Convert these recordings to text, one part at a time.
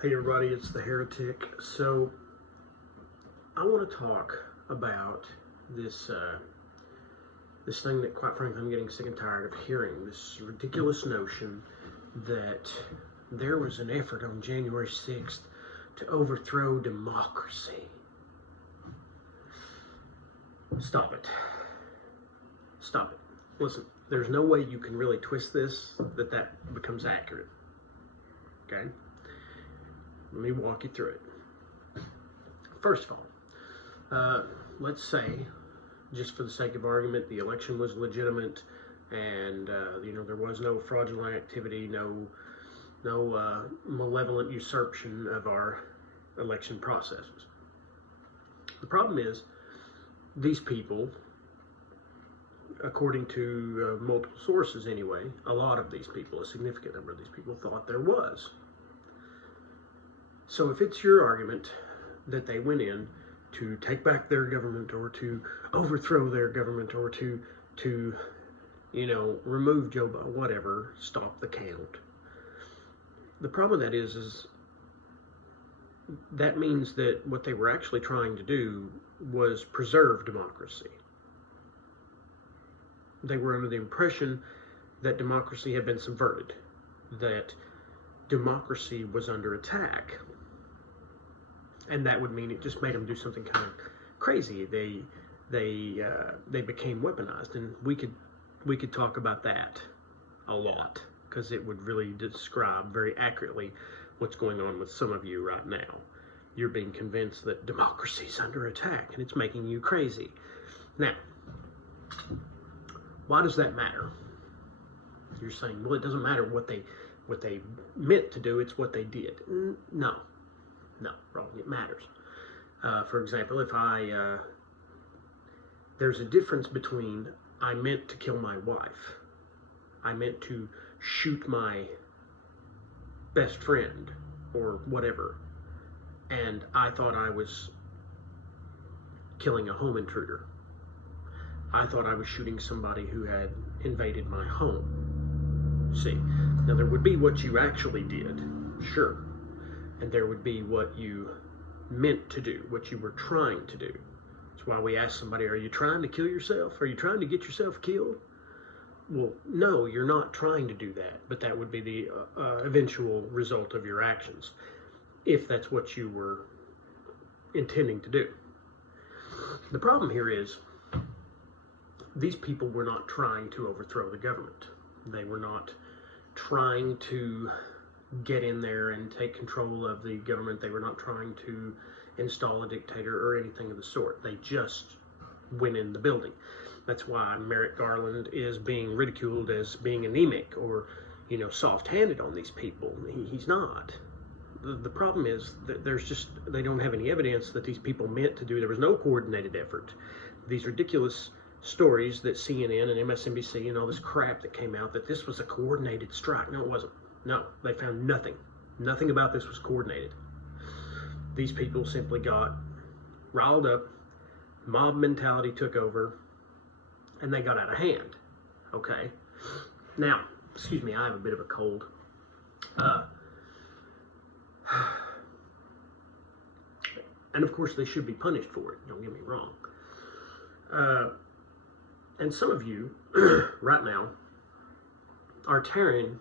Hey everybody, it's the Heretic. So I want to talk about this this thing that, quite frankly, I'm getting sick and tired of hearing. This ridiculous notion that there was an effort on January 6th to overthrow democracy. Stop it. Stop it. Listen, there's no way you can really twist this that becomes accurate. Okay? Let me walk you through it. First of all, let's say, just for the sake of argument, the election was legitimate, and there was no fraudulent activity, no malevolent usurpation of our election processes. The problem is, these people, according to multiple sources anyway, a lot of these people, a significant number of these people, thought there was. So if it's your argument that they went in to take back their government, or to overthrow their government, or to remove Joe Biden, whatever, stop the count. The problem with that is that means that what they were actually trying to do was preserve democracy. They were under the impression that democracy had been subverted, that democracy was under attack. And that would mean it just made them do something kind of crazy. They became weaponized, and we could talk about that a lot, because it would really describe very accurately what's going on with some of you right now. You're being convinced that democracy's under attack, and it's making you crazy. Now, why does that matter? You're saying, well, it doesn't matter what they meant to do; it's what they did. No, wrong. It matters. For example, if there's a difference between I meant to kill my wife, I meant to shoot my best friend, or whatever, and I thought I was killing a home intruder. I thought I was shooting somebody who had invaded my home. See, now there would be what you actually did, sure. And there would be what you meant to do, what you were trying to do. That's why we ask somebody, are you trying to kill yourself? Are you trying to get yourself killed? Well, no, you're not trying to do that, but that would be the eventual result of your actions, if that's what you were intending to do. The problem here is, these people were not trying to overthrow the government. They were not trying to get in there and take control of the government. They were not trying to install a dictator or anything of the sort. They just went in the building. That's why Merrick Garland is being ridiculed as being anemic or, soft-handed on these people. He's not. The problem is that they don't have any evidence that these people meant to do. There was no coordinated effort. These ridiculous stories that CNN and MSNBC and all this crap that came out, that this was a coordinated strike. No, it wasn't. No, they found nothing. Nothing about this was coordinated. These people simply got riled up, mob mentality took over, and they got out of hand. Okay? Now, excuse me, I have a bit of a cold. And of course, they should be punished for it, don't get me wrong. And some of you, right now, are tearing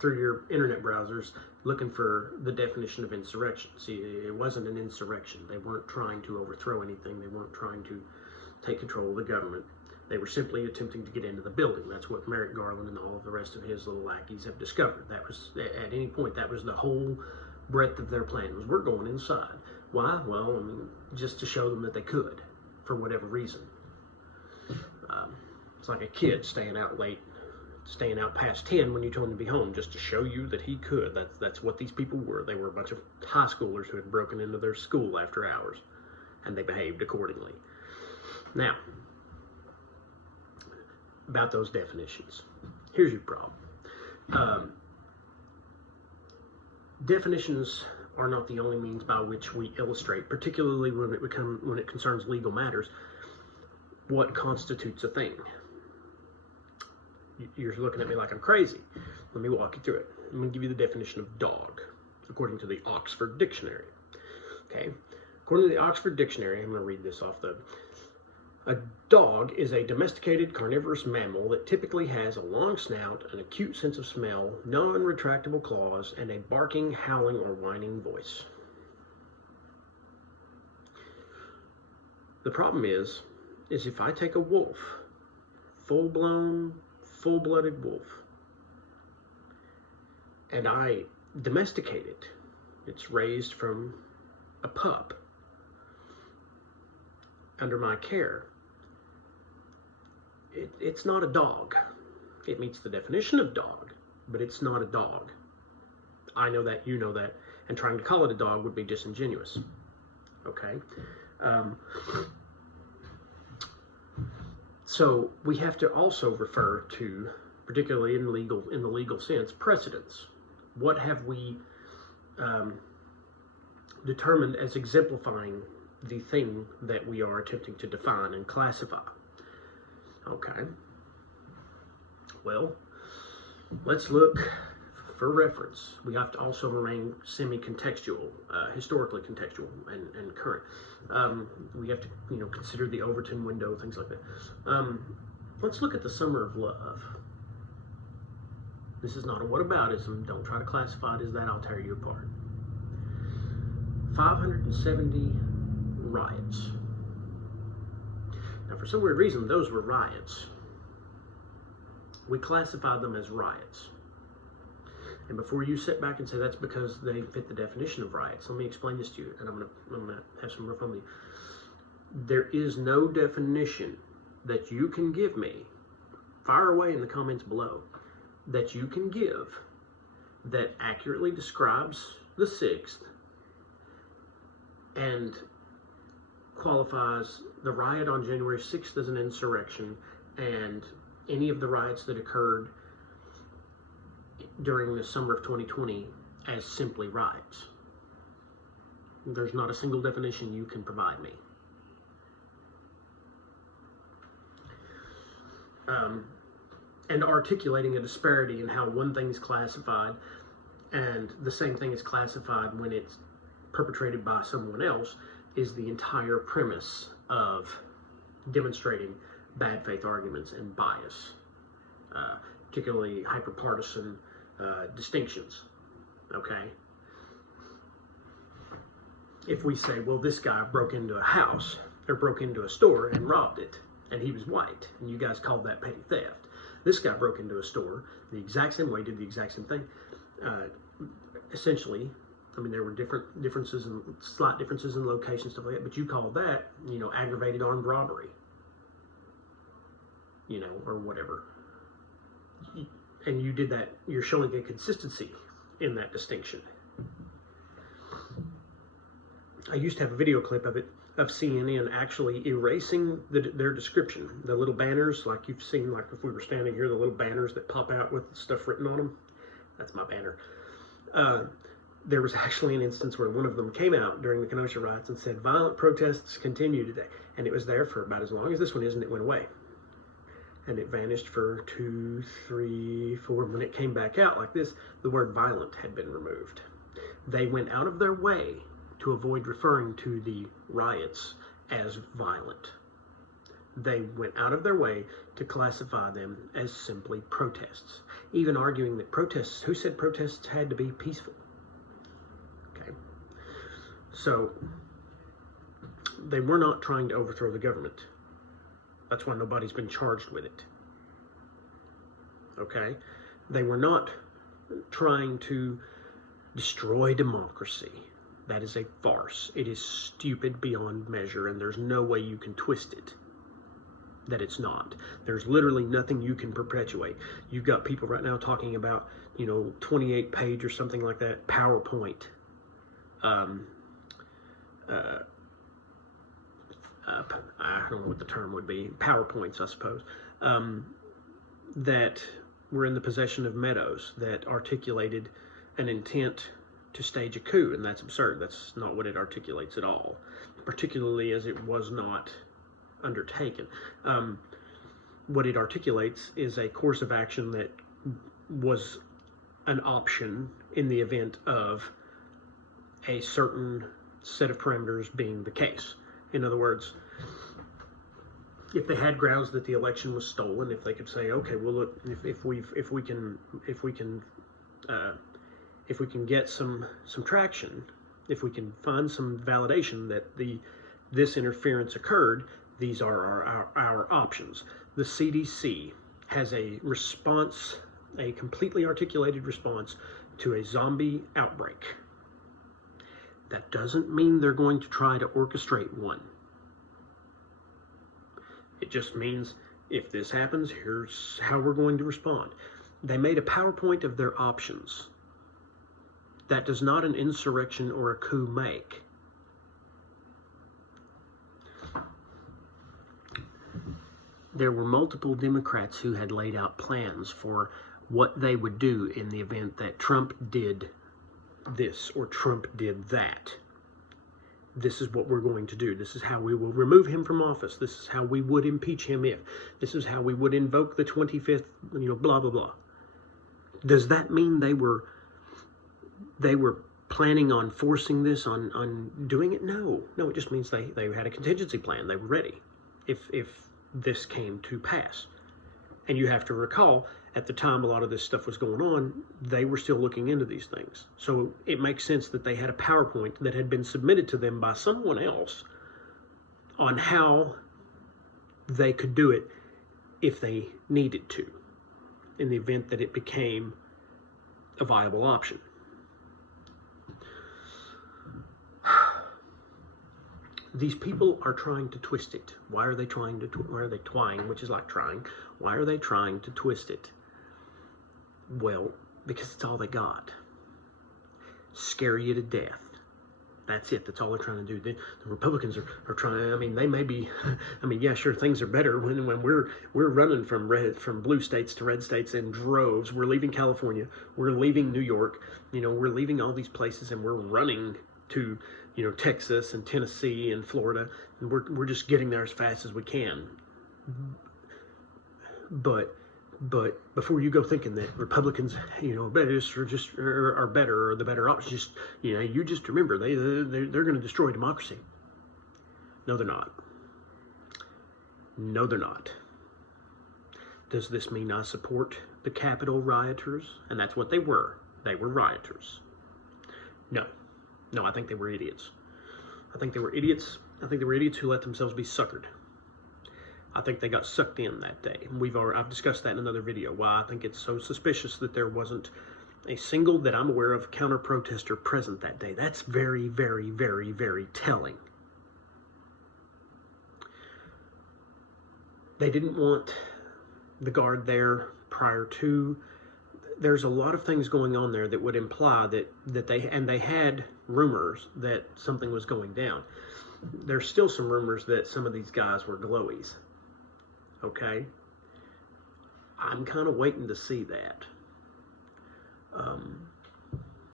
through your internet browsers looking for the definition of insurrection. See, it wasn't an insurrection. They weren't trying to overthrow anything. They weren't trying to take control of the government. They were simply attempting to get into the building. That's what Merrick Garland and all of the rest of his little lackeys have discovered. That was, at any point, that was the whole breadth of their plan, was we're going inside. Why? Well, just to show them that they could, for whatever reason. It's like a kid staying out past 10 when you told him to be home, just to show you that he could. That's what these people were. They were a bunch of high schoolers who had broken into their school after hours, and they behaved accordingly. Now, about those definitions. Here's your problem. Definitions are not the only means by which we illustrate, particularly when it concerns legal matters, what constitutes a thing. You're looking at me like I'm crazy. Let me walk you through it. I'm going to give you the definition of dog. according to the Oxford Dictionary. Okay, according to the Oxford Dictionary, I'm going to read this off the... A dog is a domesticated carnivorous mammal that typically has a long snout, an acute sense of smell, non-retractable claws, and a barking, howling, or whining voice. The problem is if I take a wolf, full-blown, full-blooded wolf, and I domesticate it, it's raised from a pup under my care, it's not a dog. It meets the definition of dog, but it's not a dog. I know that, you know that, and trying to call it a dog would be disingenuous. Okay? So we have to also refer to, particularly in the legal sense, precedents. What have we determined as exemplifying the thing that we are attempting to define and classify? Okay. Well, let's look for reference. We have to also remain semi-contextual, historically contextual and current. We have to, consider the Overton window, things like that. Let's look at the Summer of Love. This is not a whataboutism. Don't try to classify it as that. I'll tear you apart. 570 riots. Now, for some weird reason, those were riots. We classified them as riots. And before you sit back and say that's because they fit the definition of riots, let me explain this to you, and I'm gonna have some more fun with you. There is no definition that you can give me, fire away in the comments below, that you can give that accurately describes the 6th and qualifies the riot on January 6th as an insurrection and any of the riots that occurred during the summer of 2020 as simply riots. There's not a single definition you can provide me. And articulating a disparity in how one thing is classified and the same thing is classified when it's perpetrated by someone else is the entire premise of demonstrating bad faith arguments and bias, particularly hyperpartisan distinctions. Okay? If we say, well, this guy broke into a house or broke into a store and robbed it, and he was white, and you guys called that petty theft. This guy broke into a store the exact same way, did the exact same thing. Essentially, I mean, there were differences and slight differences in location, stuff like that, but you called that, aggravated armed robbery, or whatever. And you did that, you're showing a consistency in that distinction. I used to have a video clip of CNN actually erasing their description. The little banners, like you've seen, like if we were standing here, the little banners that pop out with stuff written on them. That's my banner. There was actually an instance where one of them came out during the Kenosha riots and said, violent protests continue today. And it was there for about as long as this one is, and it went away. And it vanished for 2, 3, 4. When it came back out like this, the word violent had been removed. They went out of their way to avoid referring to the riots as violent. They went out of their way to classify them as simply protests, even arguing that protests, who said protests had to be peaceful? Okay. So they were not trying to overthrow the government. That's why nobody's been charged with it. Okay? They were not trying to destroy democracy. That is a farce. It is stupid beyond measure, and there's no way you can twist it that it's not. There's literally nothing you can perpetuate. You've got people right now talking about, 28-page or something like that, PowerPoint. I don't know what the term would be. PowerPoints, I suppose. That were in the possession of Meadows that articulated an intent to stage a coup, and that's absurd. That's not what it articulates at all, particularly as it was not undertaken. What it articulates is a course of action that was an option in the event of a certain set of parameters being the case. In other words, if they had grounds that the election was stolen, if they could say, okay, well, look, if we can get some traction, if we can find some validation that this interference occurred, these are our options. The CDC has a response, a completely articulated response to a zombie outbreak. That doesn't mean they're going to try to orchestrate one. It just means if this happens, here's how we're going to respond. They made a PowerPoint of their options. That does not an insurrection or a coup make. There were multiple Democrats who had laid out plans for what they would do in the event that Trump did this or Trump did that. This is what we're going to do. This is how we will remove him from office. This is how we would impeach him if. This is how we would invoke the 25th, blah, blah, blah. Does that mean they were planning on forcing this, on doing it? No, it just means they had a contingency plan. They were ready if this came to pass. And you have to recall, at the time a lot of this stuff was going on, they were still looking into these things. So it makes sense that they had a PowerPoint that had been submitted to them by someone else on how they could do it if they needed to, in the event that it became a viable option. These people are trying to twist it. Why are they trying to, which is like trying. Why are they trying to twist it? Well, because it's all they got. Scare you to death. That's it. That's all they're trying to do. The Republicans are trying, they may be, yeah, sure, things are better when we're running from blue states to red states in droves. We're leaving California. We're leaving New York. We're leaving all these places and we're running to, Texas and Tennessee and Florida, and we're just getting there as fast as we can. But before you go thinking that Republicans, are better or the better option, you just remember they're going to destroy democracy. No, they're not. No, they're not. Does this mean I support the Capitol rioters? And that's what they were. They were rioters. No, I think they were idiots. I think they were idiots who let themselves be suckered. I think they got sucked in that day. I've discussed that in another video, why I think it's so suspicious that there wasn't a single, that I'm aware of, counter-protester present that day. That's very, very, very, very telling. They didn't want the guard there prior to. There's a lot of things going on there that would imply that they had rumors that something was going down. There's still some rumors that some of these guys were glowies. Okay? I'm kind of waiting to see that.